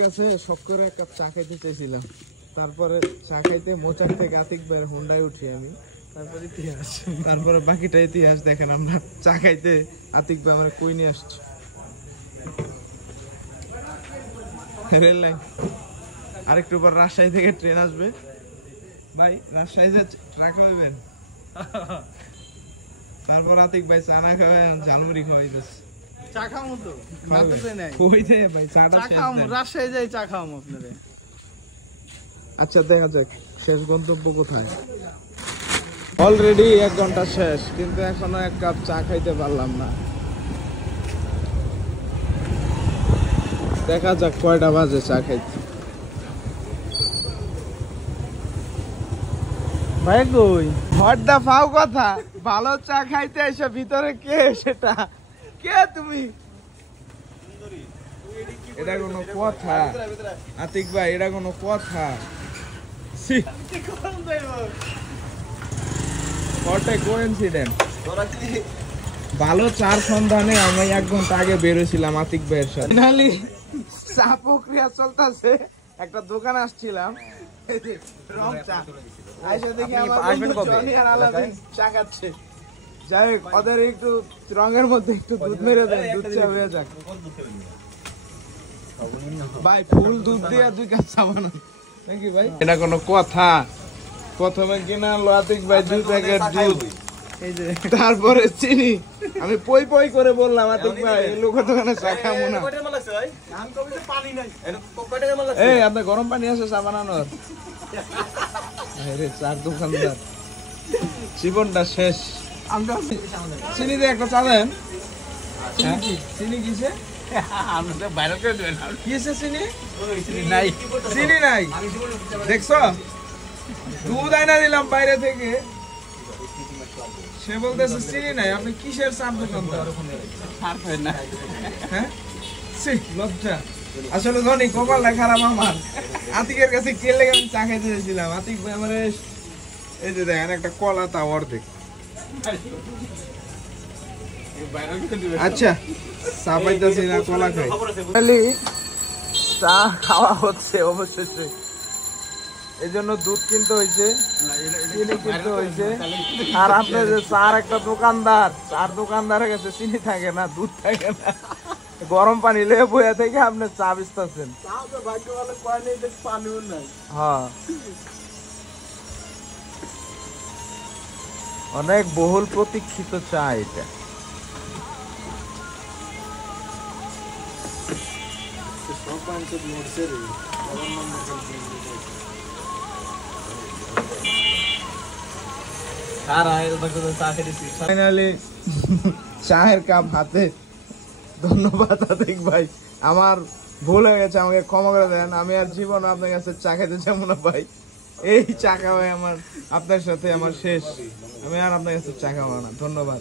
কাছে শখ করে এক কাপ চা খাইতে চাইছিলাম, তারপরে চা খাইতে মোচাক থেকে আতিক ভাইয়ের হোন্ডায় উঠি আমি, তারপরে বাকিটা ইতিহাস। দেখেন আমরা চা খাইতে আতিক ভাই আমার কই নিয়ে আসছে, রেল লাইন। আরেকটু পর রাজশাহী থেকে ট্রেন আসবে ভাই, রাজশাহী যে ট্রাক হইবেন। তারপর আতিক ভাই চা না খাওয়াই ঝালমুড়ি খাওয়াইতেছে। চা খামু তো ভাই চাটা রাজশাহী যাই চা খাওয়াম আপনাদের। আচ্ছা দেখা যাক শেষ গন্তব্য কোথায়। অলরেডি 1 ঘন্টা শেষ, কিন্তু এখনো এক কাপ চা খাইতে পারলাম না। দেখা যাক কয়টা বাজে চা খাইতে। ভাই কই হরদা ফাও কথা, ভালো চা খাইতে এসে ভিতরে কে সেটা, কে তুমি? এটা কোনো কথা আতিক ভাই? এটা কোনো কথা? ভালো চার সন্ধানে আমি 1 ঘন্টা আগে বেরোছিলাম আতিক ভাইয়ের সাথে। ফাইনালি চা প্রক্রিয়া চলতেছে, একটা দোকান আসছিলাম রং চা, আইসা দেখি আমার জনি আর আলাদিন চা খাচ্ছে। যাই হোক ওদের একটু রঙের মধ্যে একটু দুধ মেরে দেন, দুধ চা হয়ে যাক। ভাই ফুল দুধ দিয়ে 2 কাপ চা বানান নাকি ভাই? এটা কোনো কথা? প্রথমে কিনা আতিক ভাই 2 প্যাকেট দুধ, তারপরে চিনি। আমি পই পই করে বললাম আতিক ভাই লোকের দোকানে চা খাবো না। এই আপনার গরম পানি আছে চা বানানোর? চার দোকানদার জীবনটা শেষ। চিনি দিয়ে একটা চা দেন। চিনি কিসে চিনি নাই দেখছ? দুধ আইনা দিলাম বাইরে থেকে, সে বলতেছে চিনি নাই। আপনি কিসের চার দোকানদার? লজ্জা আসলে ধনী, কপালটা খারাপ আমার। আতিকের কাছে কে লেগে আমি চা খাইতে চাইছিলাম, আতিক ভাই আমার এই যে দেখেন একটা কলা তা অর্ধেক। আচ্ছা চা পাইতেছি না, কলা খাই। চা খাওয়া হচ্ছে অবশেষে, এই জন্য দুধ কিনতে হয়েছে, চিনি কিনতে হয়েছে। আর আপনার যে চার একটা দোকানদার, চার দোকানদারের কাছে চিনি থাকে না, দুধ থাকে না, গরম পানি লেগে বইয়া থেকে আপনি চা বেচতেছেন। হ্যাঁ অনেক বহুল প্রতীক্ষিত চা এটা। ফাইনালি চায়ের কাপ হাতে। ধন্যবাদ আতিক ভাই, আমার ভুল হয়ে গেছে, আমাকে ক্ষমা করে দেন। আমি আর জীবন আপনার কাছে চা খেতে যাবো না ভাই, এই চা খাওয়াই আমার আপনার সাথে আমার শেষ। আমি আর আপনার কাছে চা খাবো না। ধন্যবাদ।